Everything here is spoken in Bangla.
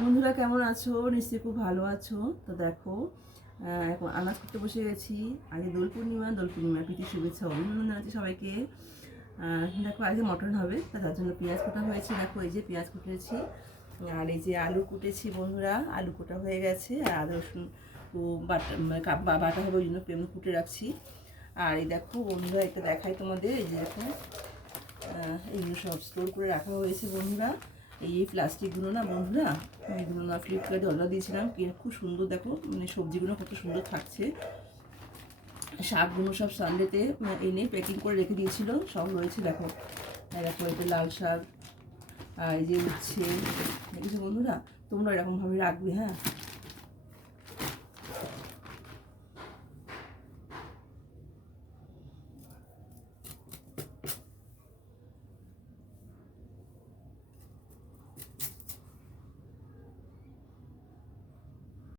বন্ধুরা কেমন আছো? নিশ্চয়ই খুব ভালো আছো। তো দেখো, এখন আনাজ করতে বসে গেছি। আজকে দোল পূর্ণিমা প্রীতি শুভেচ্ছা অভিনন্দন জানাচ্ছি সবাইকে। দেখো আজকে মটন হবে, তার জন্য পেঁয়াজ কাটা হয়েছে। দেখো এই যে পেঁয়াজ কুটেছি, আর এই যে আলু কুটেছি বন্ধুরা। আলু কোটা হয়ে গেছে, আর আদা রসুন বাটা বাটা হবে, ওই জন্য কুটে রাখছি। আর এই দেখো বন্ধুরা, এটা দেখাই তোমাদের। এই যে দেখো, এইগুলো সব স্টোর করে রাখা হয়েছে বন্ধুরা। এই প্লাস্টিকগুলো না বন্ধুরা, এইগুলো না ফ্লিপকার্টে অর্ডার দিয়েছিলাম, খুব সুন্দর। দেখো মানে সবজিগুলো কত সুন্দর থাকছে। শাকগুলো সব সানডেতে এনে প্যাকিং করে রেখে দিয়েছিল, সব রয়েছে। দেখো দেখো, এটা লাল শাক, আর এই যে উচ্ছে, দেখেছো বন্ধুরা? তোমরা এরকমভাবে রাখবে, হ্যাঁ।